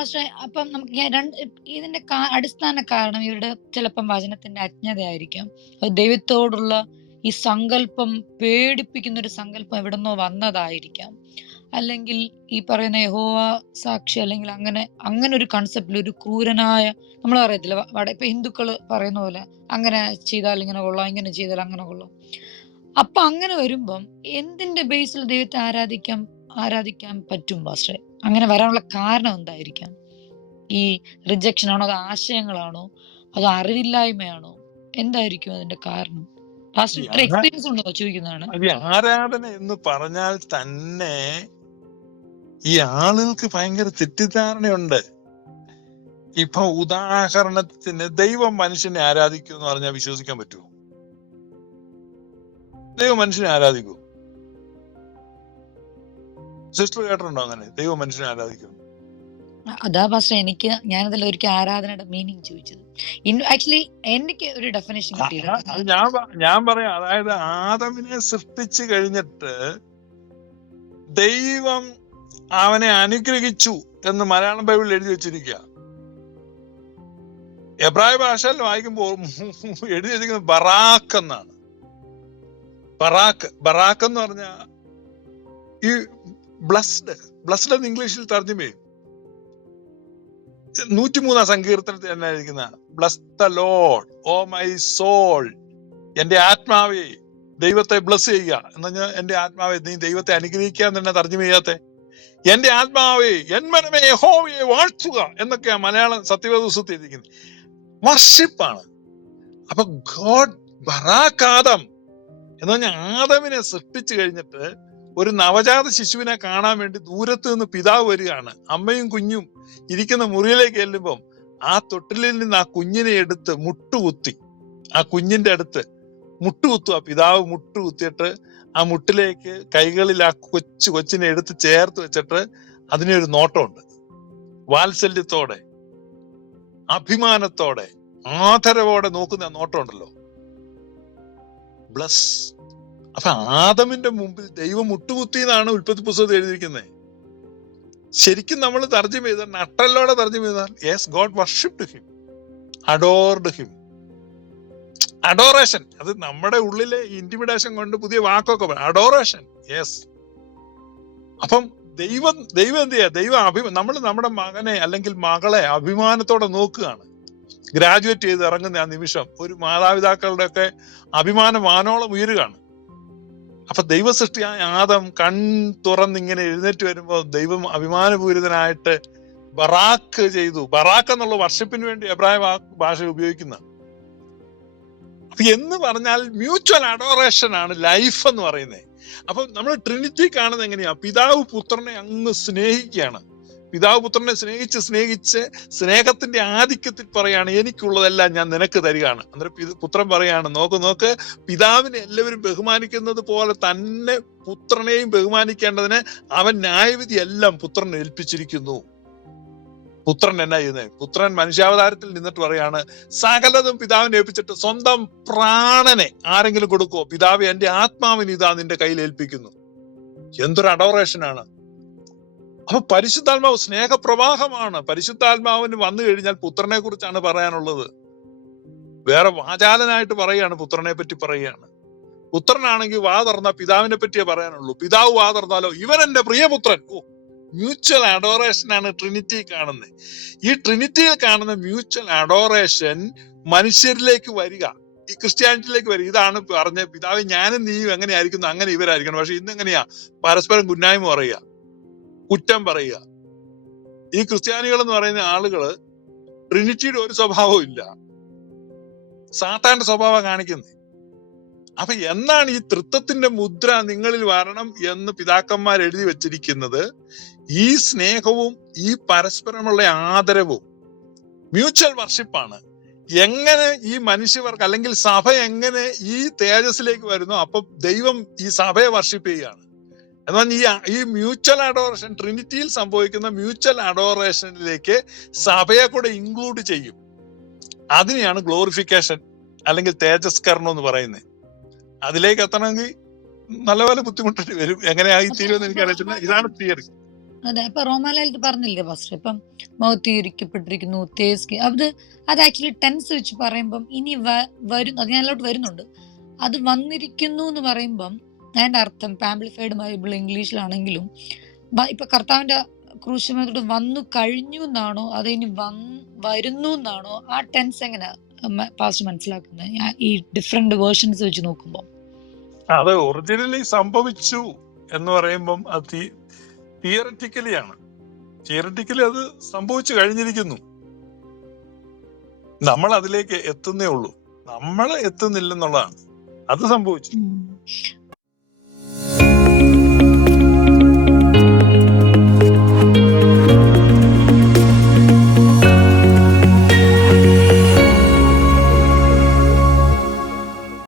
പക്ഷേ അപ്പം നമുക്ക് രണ്ട് ഇതിന്റെ അടിസ്ഥാന കാരണം ഇവരുടെ ചിലപ്പം വചനത്തിന്റെ അജ്ഞതയായിരിക്കാം. ദൈവത്തോടുള്ള ഈ സങ്കല്പം പേടിപ്പിക്കുന്ന ഒരു സങ്കല്പം എവിടെന്നോ വന്നതായിരിക്കാം. അല്ലെങ്കിൽ ഈ പറയുന്ന യഹോവ സാക്ഷി അല്ലെങ്കിൽ അങ്ങനെ അങ്ങനെ ഒരു കൺസെപ്റ്റിൽ ഒരു ക്രൂരനായ നമ്മൾ പറയത്തില്ല വട ഇപ്പൊ ഹിന്ദുക്കൾ പറയുന്ന പോലെ അങ്ങനെ ചെയ്താൽ ഇങ്ങനെ കൊള്ളാം ഇങ്ങനെ ചെയ്താൽ അങ്ങനെ കൊള്ളാം. അപ്പൊ അങ്ങനെ വരുമ്പം എന്തിന്റെ ബേസിൽ ദൈവത്തെ ആരാധിക്കാൻ ആരാധിക്കാൻ പറ്റും പാസ്റ്ററെ അങ്ങനെ വരാനുള്ള കാരണം എന്തായിരിക്കാം? ഈ റിജക്ഷൻ ആണോ അത് ആശയങ്ങളാണോ അതോ അറിവില്ലായ്മയാണോ? എന്തായിരിക്കും അതിന്റെ കാരണം? പാസ്റ്റർ ഇത്ര എക്സ്പീരിയൻസ് ഉണ്ടോ ചോദിക്കുന്നതാണ്. ആരാധന എന്ന് പറഞ്ഞാൽ തന്നെ ഈ ആളുകൾക്ക് ഭയങ്കര തെറ്റിദ്ധാരണയുണ്ട്. ഇപ്പൊ ഉദാഹരണത്തിന് ദൈവം മനുഷ്യനെ ആരാധിക്കൂ എന്ന് പറഞ്ഞാൽ വിശ്വസിക്കാൻ പറ്റുമോ? ദൈവം മനുഷ്യനെ ആരാധിക്കൂ സിസ്റ്റർ കേട്ടിട്ടുണ്ടോ അങ്ങനെ? ദൈവം മനുഷ്യനെ ആരാധിക്കുന്നു. അതാ പക്ഷെ എനിക്ക് ഞാനതിൽ ഒരിക്കൽ ആരാധനയുടെ മീനിങ് ചോദിച്ചത്. ആക്ച്വലി എനിക്ക് ഒരു ഡെഫിനേഷൻ ഞാൻ ഞാൻ പറയാം. അതായത് ആദമിനെ സൃഷ്ടിച്ചു കഴിഞ്ഞിട്ട് ദൈവം അവനെ അനുഗ്രഹിച്ചു എന്ന് മലയാളം ബൈബിളിൽ എഴുതി വെച്ചിരിക്കുക. എബ്രായ ഭാഷയിൽ വായിക്കുമ്പോൾ എഴുതി വെച്ചിരിക്കുന്നത് ബറാക്ക് എന്നാണ്. ബറാക്ക് ബറാക്ക് എന്ന് പറഞ്ഞ ഈ ബ്ലസ്ഡ്. ബ്ലസ്ഡ് എന്ന് ഇംഗ്ലീഷിൽ തർജമ. നൂറ്റിമൂന്നാം സങ്കീർത്തനത്തിൽ തന്നെ ഇരിക്കുന്ന bless the Lord O my soul എന്റെ ആത്മാവേ ദൈവത്തെ ബ്ലസ് ചെയ്യുക. എന്ന് പറഞ്ഞാൽ എന്റെ ആത്മാവെ നീ ദൈവത്തെ അനുഗ്രഹിക്കുക എന്ന് തന്നെ തർജമ ചെയ്യാത്തെ. എന്റെ ആത്മാവേ എൻ മനമേ യഹോവയെ വാഴ്ത്തുക. എന്നൊക്കെയാ മലയാളം സത്യവേദോസത്തിൽ ഇരിക്കുന്നത് വർഷിപ്പാണ് അപ്പൊ ഗോഡ് ബറാക്കാദം എന്ന് പറഞ്ഞാൽ ആദമിനെ സൃഷ്ടിച്ചു കഴിഞ്ഞിട്ട് ഒരു നവജാത ശിശുവിനെ കാണാൻ വേണ്ടി ദൂരത്ത് നിന്ന് പിതാവ് വരികയാണ്. അമ്മയും കുഞ്ഞും ഇരിക്കുന്ന മുറിയിലേക്ക് ചെല്ലുമ്പം ആ തൊട്ടിലിൽ നിന്ന് ആ കുഞ്ഞിനെ എടുത്ത് മുട്ടുകുത്തി ആ കുഞ്ഞിന്റെ അടുത്ത് മുട്ടുകുത്തു ആ പിതാവ് മുട്ടുകുത്തിയിട്ട് ആ മുട്ടിലേക്ക് കൈകളിൽ ആ കൊച്ചു കൊച്ചിനെ എടുത്ത് ചേർത്ത് വെച്ചിട്ട് അതിനെ ഒരു നോട്ടമുണ്ട്. വാത്സല്യത്തോടെ അഭിമാനത്തോടെ ആദരവോടെ നോക്കുന്ന നോട്ടമുണ്ടല്ലോ. ബ്ലസ്. അപ്പൊ ആദമിന്റെ മുമ്പിൽ ദൈവം മുട്ടുകുത്തി എന്നാണ് ഉൽപ്പത്തി പുസ്തകത്തിൽ എഴുതിയിരിക്കുന്നത്. ശരിക്കും നമ്മൾ തർജം ചെയ്താൽ നട്ടല്ലോടെ തർജം ചെയ്താൽ yes God worshipped him adored him adoration അത് നമ്മുടെ ഉള്ളിലെ ഇന്റിമിഡേഷൻ കൊണ്ട് പുതിയ വാക്കൊക്കെ അഡോറേഷൻ യെസ് അപ്പം ദൈവം ദൈവം എന്ത് ചെയ്യാ? ദൈവം അഭി നമ്മൾ നമ്മുടെ മകനെ അല്ലെങ്കിൽ മകളെ അഭിമാനത്തോടെ നോക്കുകയാണ്. ഗ്രാജുവേറ്റ് ചെയ്ത് ഇറങ്ങുന്ന ആ നിമിഷം ഒരു മാതാപിതാക്കളുടെ ഒക്കെ അഭിമാനം വാനോളം ഉയരുകയാണ്. അപ്പൊ ദൈവ സൃഷ്ടിയായ ആദം കൺ തുറന്നിങ്ങനെ എഴുന്നേറ്റ് വരുമ്പോൾ ദൈവം അഭിമാനപൂരിതനായിട്ട് ബറാക്ക് ചെയ്തു. ബറാക്ക് എന്നുള്ള വർഷപ്പിന് വേണ്ടി എബ്രായ ഭാഷ ഉപയോഗിക്കുന്ന. അപ്പൊ എന്ന് പറഞ്ഞാൽ മ്യൂച്വൽ അഡോറേഷൻ ആണ് ലൈഫ് എന്ന് പറയുന്നത്. അപ്പൊ നമ്മൾ ട്രിനിറ്റി കാണുന്നത് എങ്ങനെയാ? പിതാവ് പുത്രനെ അങ്ങ് സ്നേഹിക്കുകയാണ്. പിതാവ് പുത്രനെ സ്നേഹിച്ച് സ്നേഹിച്ച് സ്നേഹത്തിന്റെ ആധിക്യത്തിൽ പറയാണ് എനിക്കുള്ളതെല്ലാം ഞാൻ നിനക്ക് തരികയാണ്. അന്നേരം പിത- പുത്രൻ പറയാണ് നോക്ക് നോക്ക് പിതാവിനെ എല്ലാവരും ബഹുമാനിക്കുന്നത് പോലെ തന്നെ പുത്രനെയും ബഹുമാനിക്കേണ്ടതിന് അവൻ ന്യായവിധി എല്ലാം പുത്രനെ ഏൽപ്പിച്ചിരിക്കുന്നു. പുത്രൻ എന്നാ ചെയ്യുന്നത് പുത്രൻ മനുഷ്യാവതാരത്തിൽ നിന്നിട്ട് പറയാണ് സകലതും പിതാവിനെ ഏൽപ്പിച്ചിട്ട് സ്വന്തം പ്രാണനെ ആരെങ്കിലും കൊടുക്കുവോ? പിതാവ് എന്റെ ആത്മാവിന് ഇതാ നിന്റെ കയ്യിൽ ഏൽപ്പിക്കുന്നു. എന്തൊരു അഡോറേഷൻ ആണ്. അപ്പൊ പരിശുദ്ധാത്മാവ് സ്നേഹപ്രവാഹമാണ്. പരിശുദ്ധാത്മാവിന് വന്നു കഴിഞ്ഞാൽ പുത്രനെ കുറിച്ചാണ് പറയാനുള്ളത്. വേറെ വാചാലനായിട്ട് പറയാണ് പുത്രനെ പറ്റി പറയുകയാണ്. പുത്രനാണെങ്കിൽ വാ പിതാവിനെ പറ്റിയേ പറയാനുള്ളൂ. പിതാവ് വാ ഇവൻ എന്റെ പ്രിയപുത്രൻ ഓ മ്യൂച്വൽ അഡോറേഷൻ ആണ് ട്രിനിറ്റി കാണുന്നത് ഈ ട്രിനിറ്റിയിൽ കാണുന്ന മ്യൂച്വൽ അഡോറേഷൻ മനുഷ്യരിലേക്ക് വരിക ഈ ക്രിസ്ത്യാനിറ്റിയിലേക്ക് വരിക. ഇതാണ് പറഞ്ഞ പിതാവ് ഞാനും നീയും എങ്ങനെയായിരിക്കുന്നു? അങ്ങനെ ഇവരായിരിക്കണം. പക്ഷെ ഇന്ന് എങ്ങനെയാ? പരസ്പരം കുന്നായ്മ പറയുക. കുറ്റം പറയുക. ഈ ക്രിസ്ത്യാനികൾ എന്ന് പറയുന്ന ആളുകൾ ട്രിനിറ്റിയുടെ ഒരു സ്വഭാവവും ഇല്ല. സാത്താന്റെ സ്വഭാവം കാണിക്കുന്നത് അപ്പൊ എന്നാണ് ഈ തൃത്വത്തിന്റെ മുദ്ര നിങ്ങളിൽ വരണം എന്ന് പിതാക്കന്മാർ എഴുതി വെച്ചിരിക്കുന്നത്? ഈ സ്നേഹവും ഈ പരസ്പരമുള്ള ആദരവും മ്യൂച്വൽ വർഷിപ്പാണ് എങ്ങനെ ഈ മനുഷ്യവർക്ക് അല്ലെങ്കിൽ സഭ എങ്ങനെ ഈ തേജസ്സിലേക്ക് വരുന്നു അപ്പൊ ദൈവം ഈ സഭയെ വർഷിപ്പ് ചെയ്യുകയാണ്. എന്നാൽ ഈ ഈ മ്യൂച്വൽ അഡോറേഷൻ ട്രിനിറ്റിയിൽ സംഭവിക്കുന്ന മ്യൂച്വൽ അഡോറേഷനിലേക്ക് സഭയെ കൂടെ ഇൻക്ലൂഡ് ചെയ്യും. അതിനെയാണ് ഗ്ലോറിഫിക്കേഷൻ അല്ലെങ്കിൽ തേജസ്കരണം എന്ന് പറയുന്നത്. അതിലേക്ക് എത്തണമെങ്കിൽ നല്ല പോലെ ബുദ്ധിമുട്ടേണ്ടി വരും. എങ്ങനെയായി തീരുമെന്ന് എനിക്ക് അറിയിച്ചില്ല ഇതാണ് തിയറി അതെ അപ്പൊ റോമാലയത്തിൽ പറഞ്ഞില്ലേ ഫസ്റ്റ്? ഇപ്പം മൗത്തീകരിക്കപ്പെട്ടിരിക്കുന്നു തേസ്കി അത് അത് ആക്ച്വലി ടെൻസ് വെച്ച് പറയുമ്പം ഇനി വരും അത് ഞാനിലോട്ട് വരുന്നുണ്ട്. അത് വന്നിരിക്കുന്നു എന്ന് പറയുമ്പം അതിന്റെ അർത്ഥം പാംപ്ലിഫൈഡ് ബൈബിൾ ഇംഗ്ലീഷിലാണെങ്കിലും ഇപ്പൊ കർത്താവിന്റെ ക്രൂശമത്തോട് വന്നു കഴിഞ്ഞു എന്നാണോ അത് ഇനി വരുന്നു എന്നാണോ ആ ടെൻസ് എങ്ങനെ പാസ്റ്റ് മനസ്സിലാക്കുന്നത്? ഈ ഡിഫറെന്റ് വേർഷൻസ് വെച്ച് നോക്കുമ്പോൾ അത് ഒറിജിനലി സംഭവിച്ചു എന്ന് പറയുമ്പം അത് തിയററ്റിക്കലി ആണ്. തിയററ്റിക്കലി അത് സംഭവിച്ചു കഴിഞ്ഞിരിക്കുന്നു. നമ്മൾ അതിലേക്ക് എത്തുന്നേ ഉള്ളൂ. നമ്മൾ എത്തുന്നില്ലെന്നുള്ളതാണ്. അത് സംഭവിച്ചു.